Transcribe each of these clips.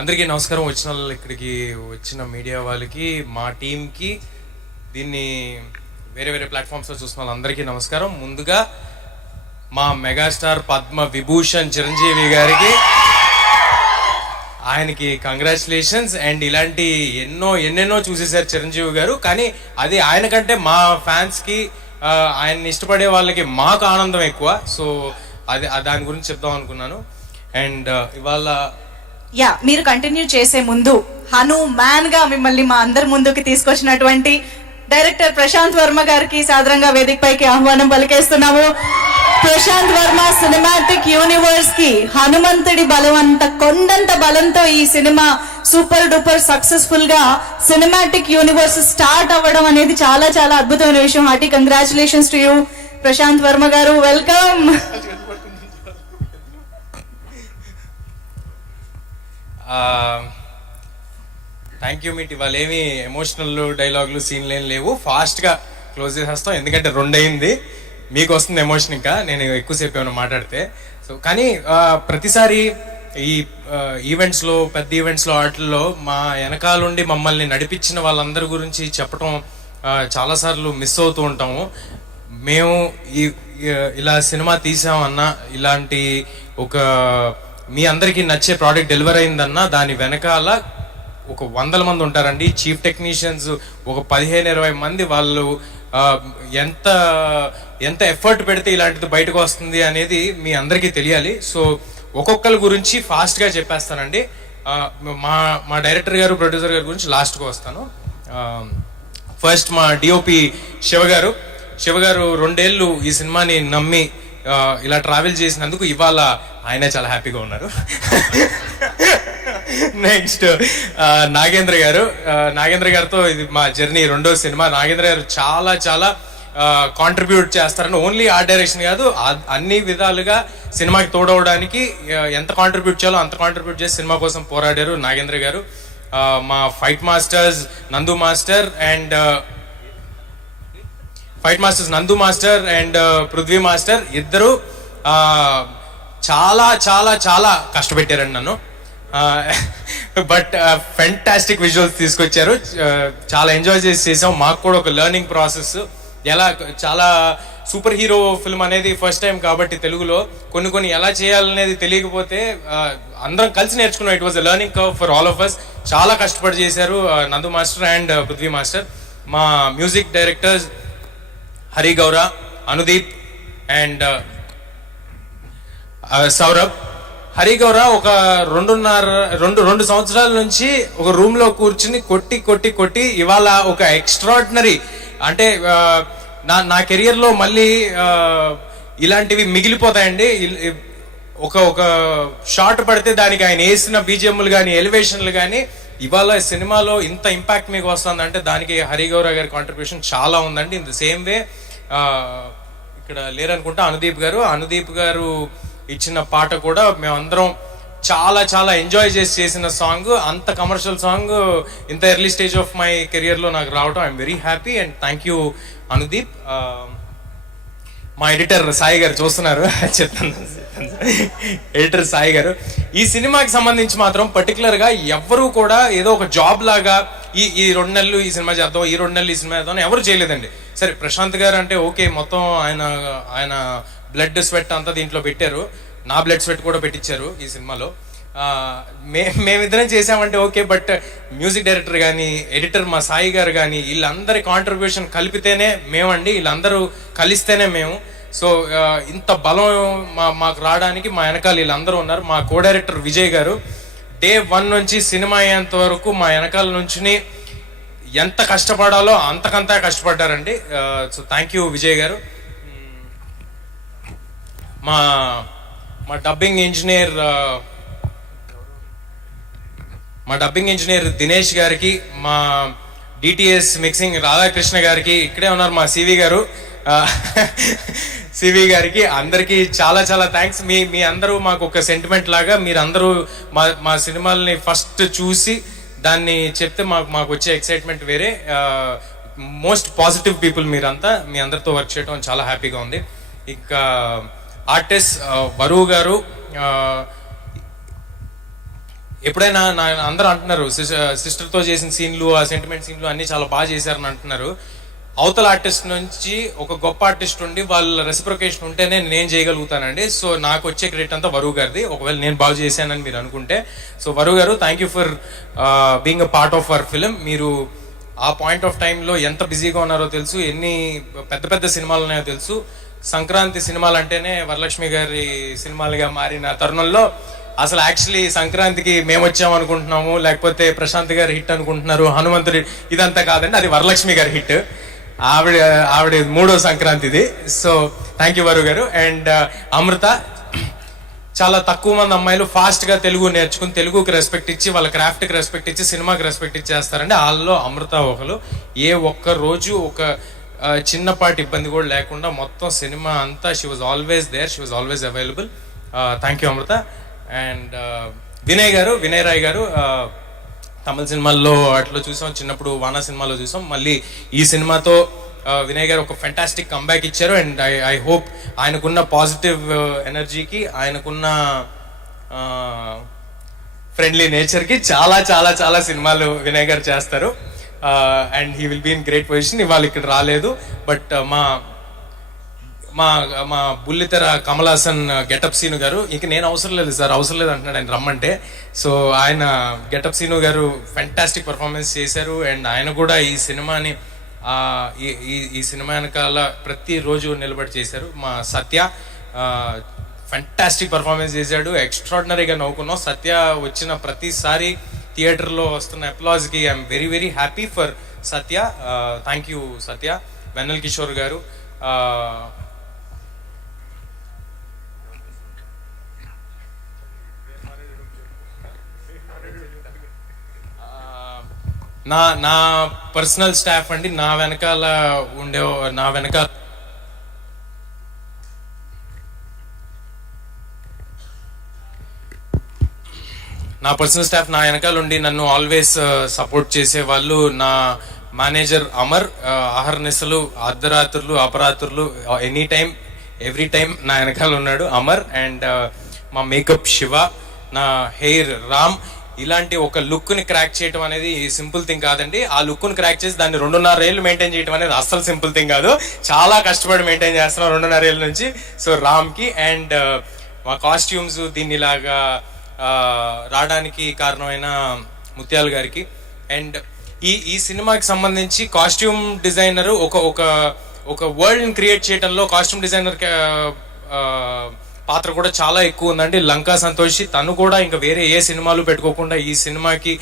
అందరికీ నమస్కారం. ఇక్కడికి వచ్చిన మీడియా వాళ్ళకి, మా టీంకి, దీన్ని వేరే వేరే ప్లాట్ఫామ్స్లో చూస్తున్న వాళ్ళందరికీ నమస్కారం. ముందుగా మా మెగాస్టార్ పద్మ విభూషణ్ చిరంజీవి గారికి ఆయనకి కంగ్రాచులేషన్స్. అండ్ ఇలాంటి ఎన్నెన్నో చూసేశారు చిరంజీవి గారు, కానీ అది ఆయన కంటే మా ఫ్యాన్స్కి, ఆయన్ని ఇష్టపడే వాళ్ళకి మాకు ఆనందం ఎక్కువ. సో అది దాని గురించి చెప్దాం అనుకున్నాను. అండ్ ఇవాళ మీరు కంటిన్యూ చేసే ముందు హనుమాన్ గా మిమ్మల్ని మా అందరి ముందుకు తీసుకొచ్చినటువంటి డైరెక్టర్ ప్రశాంత్ వర్మ గారికి సాదరంగా వేదికపైకి ఆహ్వానం పలికేస్తున్నాము. ప్రశాంత్ వర్మ సినిమాటిక్ యూనివర్స్ కి హనుమంతుడి బలం అంత కొండంత బలంతో ఈ సినిమా సూపర్ డూపర్ సక్సెస్ఫుల్ గా సినిమాటిక్ యూనివర్స్ స్టార్ట్ అవ్వడం అనేది చాలా చాలా అద్భుతమైన విషయం. Hearty congratulations to you Prasanth Varma garu, welcome. Thank you. Meet ఇవాళ ఏమి ఎమోషనల్ డైలాగులు సీన్లు ఏం లేవు, ఫాస్ట్గా క్లోజ్ చేసేస్తాం. ఎందుకంటే 2 అయింది, మీకు వస్తుంది ఎమోషన్. ఇంకా నేను ఎక్కువసేపు ఏమైనా మాట్లాడితే. సో కానీ ప్రతిసారి ఈ ఈవెంట్స్లో, పెద్ద ఈవెంట్స్లో, వాటిల్లో మా వెనకాలండి మమ్మల్ని నడిపించిన వాళ్ళందరి గురించి చెప్పడం చాలాసార్లు మిస్ అవుతూ ఉంటాము. మేము ఇలా సినిమా తీసామన్నా, ఇలాంటి ఒక మీ అందరికీ నచ్చే ప్రోడక్ట్ డెలివర్ అయిందన్నా దాని వెనకాల ఒక 100 మంది ఉంటారండి. చీఫ్ టెక్నీషియన్స్ ఒక 15-20 మంది. వాళ్ళు ఎంత ఎఫర్ట్ పెడితే ఇలాంటిది బయటకు వస్తుంది అనేది మీ అందరికీ తెలియాలి. సో ఒక్కొక్కరి గురించి ఫాస్ట్గా చెప్పేస్తానండి. మా డైరెక్టర్ గారు, ప్రొడ్యూసర్ గారి గురించి లాస్ట్గా వస్తాను. ఫస్ట్ మా డిఓపి శివ గారు 2 ఏళ్ళు ఈ సినిమాని నమ్మి ఇలా ట్రావెల్ చేసినందుకు ఇవాళ ఆయన చాలా హ్యాపీగా ఉన్నారు. నెక్స్ట్ నాగేంద్ర గారితో ఇది మా జర్నీ 2వ సినిమా. నాగేంద్ర గారు చాలా చాలా కాంట్రిబ్యూట్ చేస్తారని, ఓన్లీ ఆర్ట్ డైరెక్షన్ కాదు, అన్ని విధాలుగా సినిమాకి తోడవడానికి ఎంత కాంట్రిబ్యూట్ చేయాలో అంత కాంట్రిబ్యూట్ చేసి సినిమా కోసం పోరాడారు నాగేంద్ర గారు. మా ఫైట్ మాస్టర్స్ నందు మాస్టర్ అండ్ పృథ్వీ మాస్టర్ ఇద్దరు చాలా చాలా చాలా కష్టపెట్టారండి నన్ను. బట్ ఫెంటాస్టిక్ విజువల్స్ తీసుకొచ్చారు. చాలా ఎంజాయ్ చేసాం. మాకు కూడా ఒక లెర్నింగ్ ప్రాసెస్. చాలా సూపర్ హీరో ఫిల్మ్ అనేది ఫస్ట్ టైం కాబట్టి తెలుగులో కొన్ని ఎలా చేయాలనేది తెలియకపోతే అందరం కలిసి నేర్చుకున్నాం. It was a learning curve for all of us. చాలా కష్టపడి చేశారు Nandu master and Prithvi master. మా music directors Hari Gowra, Anudeep and Saurabh. Hari గౌర ఒక 2 సంవత్సరాల నుంచి ఒక రూమ్ లో కూర్చుని కొట్టి ఇవాళ ఒక ఎక్స్ట్రాడినరీ, అంటే నా కెరియర్ లో మళ్ళీ ఇలాంటివి మిగిలిపోతాయండి. ఒక షాట్ పడితే దానికి ఆయన వేసిన బీజిఎంలు కానీ, ఎలివేషన్లు కానీ, ఇవాళ సినిమాలో ఇంత ఇంపాక్ట్ మీకు వస్తుందంటే దానికి హరి గౌర గారి కాంట్రిబ్యూషన్ చాలా ఉందండి. ఇన్ ద సేమ్ వే ఇక్కడ లేరనుకుంటా అనుదీప్ గారు ఇచ్చిన పాట కూడా మేమందరం చాలా చాలా ఎంజాయ్ చేసిన సాంగ్. అంత కమర్షియల్ సాంగ్ ఇంత ఎర్లీ స్టేజ్ ఆఫ్ మై కెరియర్లో నాకు రావడం I'm very happy and thank you Anudeep. మా ఎడిటర్ సాయి గారు చూస్తున్నారు, చెప్తాను. ఎడిటర్ సాయి గారు ఈ సినిమాకి సంబంధించి మాత్రం పర్టికులర్గా ఎవ్వరూ కూడా ఏదో ఒక జాబ్ లాగా ఈ 2 నెలలు ఈ సినిమా చేద్దాం, ఈ 2 నెలలు ఈ సినిమా చేద్దాం ఎవరు చేయలేదండి. సరే ప్రశాంత్ గారు అంటే ఓకే, మొత్తం ఆయన బ్లడ్ స్వెట్ అంతా దీంట్లో పెట్టారు. నా బ్లడ్ స్వెట్ కూడా పెట్టించారు ఈ సినిమాలో. మేమిద్దరం చేసామంటే ఓకే, బట్ మ్యూజిక్ డైరెక్టర్ కానీ, ఎడిటర్ మా సాయి గారు కానీ, వీళ్ళందరి కాంట్రిబ్యూషన్ కలిపితేనే మేమండి, వీళ్ళందరూ కలిస్తేనే మేము. సో ఇంత బలం మాకు రావడానికి మా వెనకాల వీళ్ళందరూ ఉన్నారు. మా కో డైరెక్టర్ విజయ్ గారు డే 1 నుంచి సినిమా అయ్యేంత వరకు మా వెనకాల నుంచి ఎంత కష్టపడాలో అంతకంతా కష్టపడ్డారండి. సో థ్యాంక్ యూ విజయ్ గారు. మా డబ్బింగ్ ఇంజనీర్ దినేష్ గారికి, మా డిటిఎస్ మిక్సింగ్ రాధాకృష్ణ గారికి, ఇక్కడే ఉన్నారు మా సివి గారికి, అందరికీ చాలా చాలా థ్యాంక్స్. మీ అందరూ మాకు ఒక సెంటిమెంట్ లాగా. మీరందరూ మా సినిమాల్ని ఫస్ట్ చూసి దాన్ని చెప్తే మాకు వచ్చే ఎక్సైట్మెంట్ వేరే. మోస్ట్ పాజిటివ్ పీపుల్ మీరంతా. మీ అందరితో వర్క్ చేయడం చాలా హ్యాపీగా ఉంది. ఇంకా ఆర్టిస్ట్ వరువు గారు, ఎప్పుడైనా అందరూ అంటున్నారు సిస్టర్తో చేసిన సీన్లు, ఆ సెంటిమెంట్ సీన్లు అన్ని చాలా బాగా చేశారని అంటున్నారు. అవతల ఆర్టిస్ట్ నుంచి ఒక గొప్ప ఆర్టిస్ట్ ఉండి వాళ్ళ రెసిప్రొకేషన్ ఉంటేనే నేను చేయగలుగుతానండి. సో నాకు వచ్చే క్రెడిట్ అంతా వరువు గారిది, ఒకవేళ నేను బాగా చేశానని మీరు అనుకుంటే. సో వరువు గారు, thank you for being a part of our film. మీరు ఆ పాయింట్ ఆఫ్ టైంలో ఎంత బిజీగా ఉన్నారో తెలుసు, ఎన్ని పెద్ద పెద్ద సినిమాలు ఉన్నాయో తెలుసు. సంక్రాంతి సినిమాలు అంటేనే వరలక్ష్మి గారి సినిమాలుగా మారిన తరుణంలో అసలు యాక్చువల్లీ సంక్రాంతికి మేము వచ్చాం అనుకుంటున్నాము, లేకపోతే ప్రశాంత్ గారి హిట్ అనుకుంటున్నారు, హనుమంతుడి, ఇదంతా కాదండి, అది వరలక్ష్మి గారి హిట్. ఆవిడ మూడో సంక్రాంతిది. సో థ్యాంక్ యూ వరు గారు. అండ్ అమృత, చాలా తక్కువ మంది అమ్మాయిలు ఫాస్ట్ గా తెలుగు నేర్చుకుని తెలుగుకి రెస్పెక్ట్ ఇచ్చి వాళ్ళ క్రాఫ్ట్ కి రెస్పెక్ట్ ఇచ్చి సినిమాకి రెస్పెక్ట్ ఇచ్చేస్తారండి. వాళ్ళలో అమృత ఒకరు. ఏ ఒక్క రోజు ఒక చిన్నపాటి ఇబ్బంది కూడా లేకుండా మొత్తం సినిమా అంతా she was always there, she was always available. Thank you Amrita. And Vinay Rai garu, Tamil సినిమాల్లో అట్లా చూసాం, చిన్నప్పుడు వానా సినిమాలో చూసాం, మళ్ళీ ఈ సినిమాతో వినయ్ గారు ఒక ఫెంటాస్టిక్ కంబ్యాక్ ఇచ్చారు. అండ్ ఐ హోప్ ఆయనకున్న పాజిటివ్ ఎనర్జీకి, ఆయనకున్న ఫ్రెండ్లీ నేచర్కి చాలా చాలా చాలా సినిమాలు వినయ్ గారు చేస్తారు. And he will be in great position. ఇవాళ ఇక్కడ రాలేదు, బట్ మా మా మా బుల్లితెర కమల్ హాసన్ గెటప్ సీను గారు, ఇంక నేను అవసరం లేదు సార్, అవసరం లేదు అంటున్నాడు ఆయన రమ్మంటే. సో ఆయన గెటప్ సీను గారు ఫెంటాస్టిక్ పర్ఫార్మెన్స్ చేశారు. అండ్ ఆయన కూడా ఈ సినిమాని ఈ సినిమా వెనకాల ప్రతిరోజు నిలబడి చేశారు. మా సత్య ఫెంటాస్టిక్ పర్ఫార్మెన్స్ చేశాడు, ఎక్స్ట్రాడినరీగా నవ్వుకున్నాం. సత్య వచ్చిన ప్రతిసారి థియేటర్లో వస్తున్న అప్లాజ్కి I'm very very happy for Satya. Thank you Satya. Vennela Kishore garu, నా పర్సనల్ స్టాఫ్ అండి, నా వెనకాల ఉండి నన్ను ఆల్వేస్ సపోర్ట్ చేసే వాళ్ళు నా మేనేజర్ అమర్. అహర్నిశలు, అర్ధరాత్రులు, అపరాత్రులు, ఎనీ టైం ఎవ్రీ టైం నా వెనకాల ఉన్నాడు అమర్. అండ్ మా మేకప్ శివ, నా హెయిర్ రామ్. ఇలాంటి ఒక లుక్ ని క్రాక్ చేయడం అనేది సింపుల్ థింగ్ కాదండి. ఆ లుక్ ని క్రాక్ చేసి దాన్ని 2.5 ఏళ్ళు మెయింటైన్ చేయడం అనేది అస్సలు సింపుల్ థింగ్ కాదు. చాలా కష్టపడి మెయింటైన్ చేస్తున్నాం 2.5 ఏళ్ళ నుంచి. సో రామ్ కి. అండ్ మా కాస్ట్యూమ్స్ దీన్ని ఇలాగా రావడానికి కారణమైన ముత్యాల గారికి. అండ్ ఈ సినిమాకి సంబంధించి కాస్ట్యూమ్ డిజైనర్ ఒక వరల్డ్ ని క్రియేట్ చేయడంలో కాస్ట్యూమ్ డిజైనర్ పాత్ర కూడా చాలా ఎక్కువ ఉందండి. లంకా సంతోషి, తను కూడా ఇంకా వేరే ఏ సినిమాలు పెట్టుకోకుండా ఈ సినిమాకి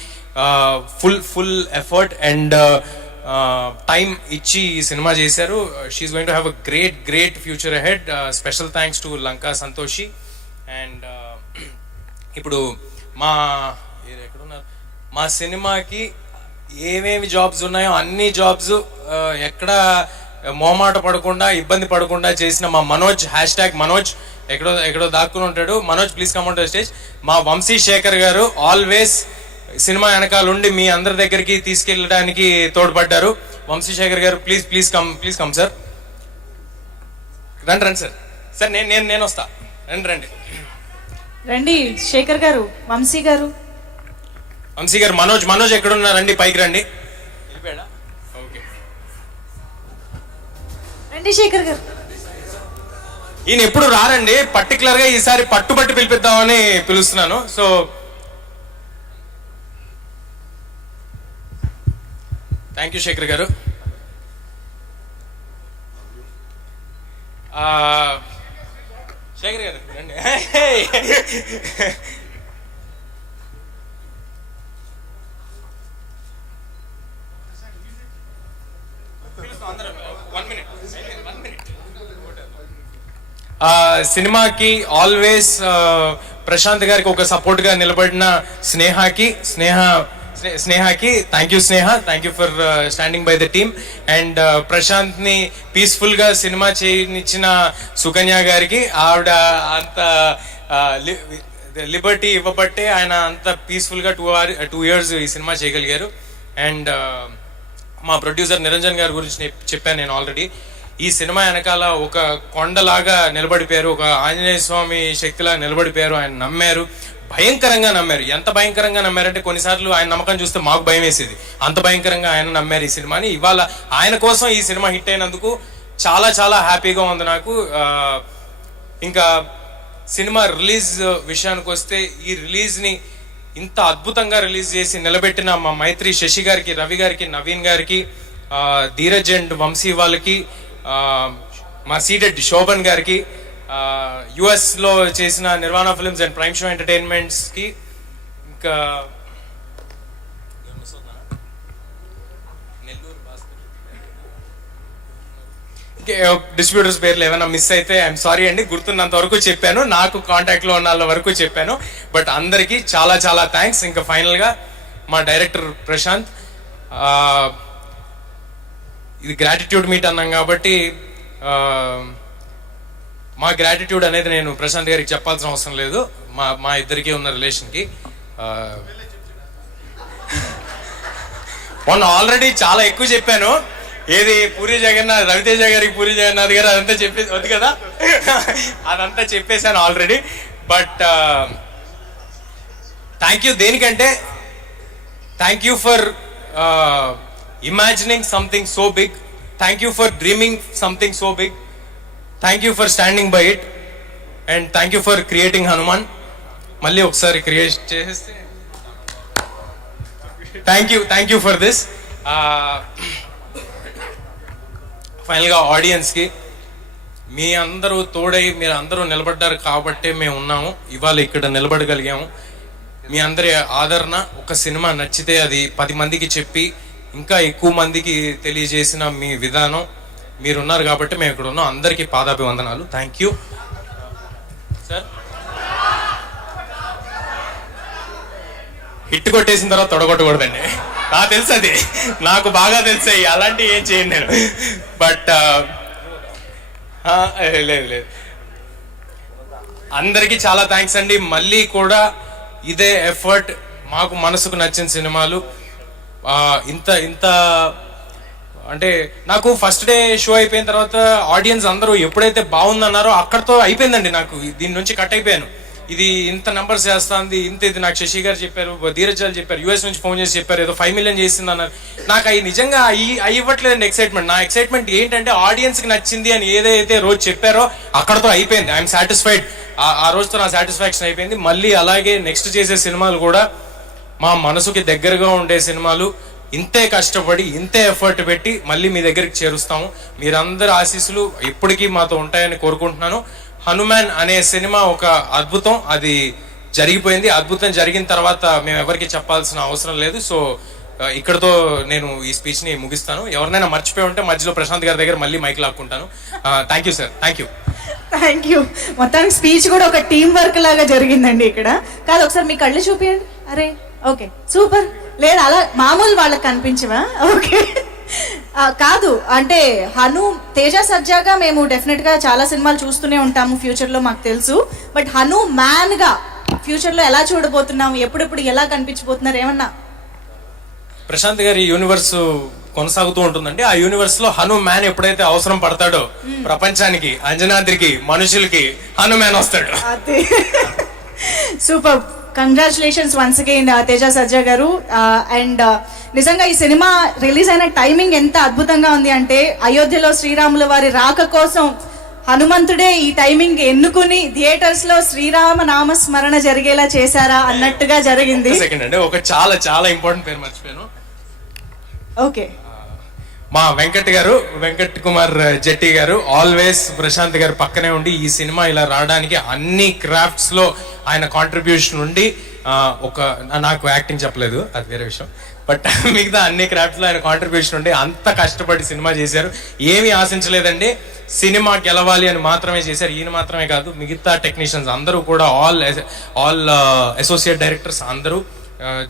ఫుల్ ఎఫర్ట్ అండ్ టైం ఇచ్చి ఈ సినిమా చేశారు. She's going to have a great future ahead. Special thanks to Lanka Santoshi. And ఇప్పుడు మా సినిమాకి ఏమేమి జాబ్స్ ఉన్నాయో అన్ని జాబ్స్ ఎక్కడ మోమాట పడకుండా, ఇబ్బంది పడకుండా చేసిన మా మనోజ్, #మనోజ్ ఎక్కడో దాక్కుని ఉంటాడు. Manoj, please come on to the stage. మా వంశీ శేఖర్ గారు ఆల్వేస్ సినిమా వెనకాల ఉండి మీ అందరి దగ్గరికి తీసుకెళ్ళడానికి తోడ్పడ్డారు. వంశీ శేఖర్ గారు, ప్లీజ్ కమ్ సార్. రండి సార్, నేను వస్తా. రండి శేఖర్ గారు. వంశీ గారు, మనోజ్ ఎక్కడున్నారండి? పైకి రండి. ఓకే, రండి శేఖర్ గారు. ఈయన ఎప్పుడు రారండి, పర్టికులర్ గా ఈసారి పట్టుబట్టి పిలిపిద్దామని పిలుస్తున్నాను. సో థ్యాంక్ యూ శేఖర్ గారు. శేఖర్ గారు రండి. సినిమాకి ఆల్వేస్ ప్రశాంత్ గారికి ఒక సపోర్ట్ గా నిలబడిన స్నేహకి thank you Sneha, thank you for standing by the team. And Prashanth ని పీస్ఫుల్ గా సినిమా చేయనిచ్చిన సుకన్య గారికి, ఆవిడ అంత లిబర్టీ ఇవ్వబట్టే ఆయన అంత పీస్ఫుల్ గా 2 years ఈ సినిమా చేయగలిగారు. అండ్ మా ప్రొడ్యూసర్ నిరంజన్ గారి గురించి చెప్పాను నేను ఆల్రెడీ. ఈ సినిమా వెనకాల ఒక కొండలాగా నిలబడిపోయారు, ఒక ఆంజనేయ స్వామి శక్తిలా నిలబడిపోయారు. ఆయన నమ్మారు, భయంకరంగా నమ్మారు. ఎంత భయంకరంగా నమ్మారంటే కొన్నిసార్లు ఆయన నమ్మకం చూస్తే మాకు భయం వేసేది. అంత భయంకరంగా ఆయన నమ్మారు ఈ సినిమాని. ఇవాళ ఆయన కోసం ఈ సినిమా హిట్ అయినందుకు చాలా చాలా హ్యాపీగా ఉంది నాకు. ఇంకా సినిమా రిలీజ్ విషయానికి వస్తే ఈ రిలీజ్ని ఇంత అద్భుతంగా రిలీజ్ చేసి నిలబెట్టిన మా మైత్రి శశి గారికి, రవి గారికి, నవీన్ గారికి, ధీరజ్ అండ్ వంశీ వాళ్ళకి, మా సీడెడ్ శోభన్ గారికి, US లో చేసిన Nirvana films and prime show entertainments కి, ఇంకా డిస్ట్రిబ్యూటర్స్ పేర్లు ఏమైనా మిస్ అయితే ఐఎమ్ సారీ అండి. గుర్తున్నంత వరకు చెప్పాను, నాకు కాంటాక్ట్ లో ఉన్న వాళ్ళ వరకు చెప్పాను. బట్ అందరికీ చాలా చాలా థ్యాంక్స్. ఇంకా ఫైనల్ గా మా డైరెక్టర్ ప్రశాంత్, ఇది గ్రాటిట్యూడ్ మీట్ అన్నాం కాబట్టి మా గ్రాటిట్యూడ్ అనేది నేను ప్రశాంత్ గారికి చెప్పాల్సిన అవసరం లేదు. మా ఇద్దరికి ఉన్న రిలేషన్కి మొన్న ఆల్రెడీ చాలా ఎక్కువ చెప్పాను. ఏది పూరి జగన్నాథ్, రవితేజ గారికి పూరి జగన్నాథ్ గారు అదంతా చెప్పేసి వద్దు కదా, అదంతా చెప్పేశాను ఆల్రెడీ. But thank you. దేనికంటే thank you for imagining something so big. Thank you for dreaming something so big. Thank you for standing by it. And thank you for creating Hanuman. Malli okkasari create cheste. Thank you for this. Final ga audience ki మీ అందరూ తోడై మీరు అందరూ నిలబడ్డారు కాబట్టే మేము ఉన్నాము, ఇవాళ ఇక్కడ నిలబడగలిగాము. మీ అందరి ఆదరణ, ఒక సినిమా నచ్చితే అది 10 మందికి చెప్పి ఇంకా ఎక్కువ మందికి తెలియజేసిన మీ విధానం, మీరున్నారు కాబట్టి మేము ఇక్కడ ఉన్నాం. అందరికీ పాదాభివందనాలు. Thank you sir. హిట్ కొట్టేసిన తర్వాత తొడగొట్టకూడదండి, నాకు తెలుసు, అది నాకు బాగా తెలుసాయి, అలాంటివి ఏం చేయను నేను. బట్ లేదు, అందరికీ చాలా థ్యాంక్స్ అండి. మళ్ళీ కూడా ఇదే ఎఫర్ట్, మాకు మనసుకు నచ్చిన సినిమాలు ఇంత అంటే నాకు ఫస్ట్ డే షో అయిపోయిన తర్వాత ఆడియన్స్ అందరూ ఎప్పుడైతే బాగుందన్నారో అక్కడతో అయిపోయిందండి. నాకు దీని నుంచి కట్ అయిపోయాను. ఇది ఇంత నెంబర్స్ చేస్తుంది, ఇది నాకు శశి గారు చెప్పారు, ధీరజ్ గారు చెప్పారు, US నుంచి ఫోన్ చేసి చెప్పారు, ఏదో 5 million చేసింది అన్నారు. నాకు అవి నిజంగా అవి ఇవ్వట్లేదండి ఎక్సైట్మెంట్. నా ఎక్సైట్మెంట్ ఏంటంటే ఆడియన్స్కి నచ్చింది అని ఏదైతే రోజు చెప్పారో అక్కడతో అయిపోయింది. I'm satisfied. ఆ రోజుతో నా సాటిస్ఫాక్షన్ అయిపోయింది. మళ్ళీ అలాగే నెక్స్ట్ చేసే సినిమాలు కూడా మా మనసుకి దగ్గరగా ఉండే సినిమాలు, ఇంతే కష్టపడి ఇంతే ఎఫర్ట్ పెట్టి మళ్ళీ మీ దగ్గరికి చేరుస్తాము. మీరందరి ఆశీస్సులు ఎప్పటికీ మాతో ఉంటాయని కోరుకుంటున్నాను. హనుమాన్ అనే సినిమా ఒక అద్భుతం, అది జరిగిపోయింది. అద్భుతం జరిగిన తర్వాత మేము ఎవరికి చెప్పాల్సిన అవసరం లేదు. సో ఇక్కడతో నేను ఈ స్పీచ్ని ముగిస్తాను. ఎవరినైనా మర్చిపోయి ఉంటే మధ్యలో ప్రశాంత్ గారి దగ్గర మళ్ళీ మైక్ లాక్కుంటాను. Thank you sir. Thank you. మొత్తానికి స్పీచ్ కూడా ఒక టీం వర్క్ లాగా జరిగిందండి ఇక్కడ. కాదు, ఒకసారి మీ కళ్ళు చూపించండి. అరే ఓకే, సూపర్. లేదు, అలా మామూలు వాళ్ళకి కనిపించవా? ఓకే. కాదు అంటే తేజ సజ్జాగా మేము డెఫినెట్ గా చాలా సినిమాలు చూస్తూనే ఉంటాము ఫ్యూచర్ లో, మాకు తెలుసు. బట్ మ్యాన్ గా ఫ్యూచర్ లో ఎలా చూడబోతున్నాము, ఎప్పుడెప్పుడు ఎలా కనిపించబోతున్నారు ఏమన్నా? ప్రశాంత్ గారి యూనివర్స్ కొనసాగుతూ ఉంటుందండి. ఆ యూనివర్స్ లో మ్యాన్ ఎప్పుడైతే అవసరం పడతాడో ప్రపంచానికి, అంజనాద్రికి, మనుషులకి మ్యాన్ వస్తాడు. Super. Congratulations once again Teja Sajja garu. And నిజంగా ఈ సినిమా రిలీజ్ అయిన టైమింగ్ ఎంత అద్భుతంగా ఉంది అంటే, అయోధ్యలో శ్రీరాముల వారి రాక కోసం హనుమంతుడే ఈ టైమింగ్ ఎన్నుకుని థియేటర్స్ లో శ్రీరామ నామ స్మరణ జరిగేలా చేశారా అన్నట్టుగా జరిగింది. సెకండ్ అండి, ఒక చాలా చాలా ఇంపార్టెంట్ పేరు మర్చిపోయాను. ఓకే, మా వెంకట్ కుమార్ జెట్టి గారు ఆల్వేస్ ప్రశాంత్ గారు పక్కనే ఉండి ఈ సినిమా ఇలా రావడానికి అన్ని క్రాఫ్ట్స్ లో ఆయన కాంట్రిబ్యూషన్ ఉండి, నాకు యాక్టింగ్ చెప్పలేదు, అది వేరే విషయం. బట్ మిగతా అన్ని క్రాఫ్ట్స్ లో ఆయన కాంట్రిబ్యూషన్ ఉండి అంత కష్టపడి సినిమా చేశారు. ఏమీ ఆశించలేదండి, సినిమా గెలవాలి అని మాత్రమే చేశారు. ఈయన మాత్రమే కాదు, మిగతా టెక్నీషియన్స్ అందరూ కూడా, ఆల్ అసోసియేట్ డైరెక్టర్స్ అందరూ,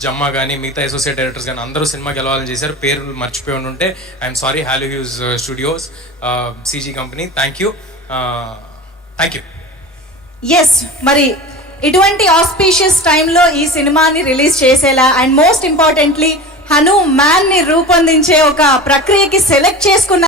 జమ్మా కానీ మిగతా అసోసియేట్ డైరెక్టర్స్ కానీ అందరూ సినిమా గెలవాలని చేశారు. పేరు మర్చిపోయి ఉంటే I'm sorry. Hello huge studios, CG company, thank you. Yes, మరి ఇటువంటి ఆస్పీషియస్ టైంలో ఈ సినిమాని రిలీజ్ చేసేలా అండ్ మోస్ట్ ఇంపార్టెంట్లీ మ్యాన్ ని రూపొందించే ఒక ప్రక్రియకి సెలెక్ట్ చేసుకున్న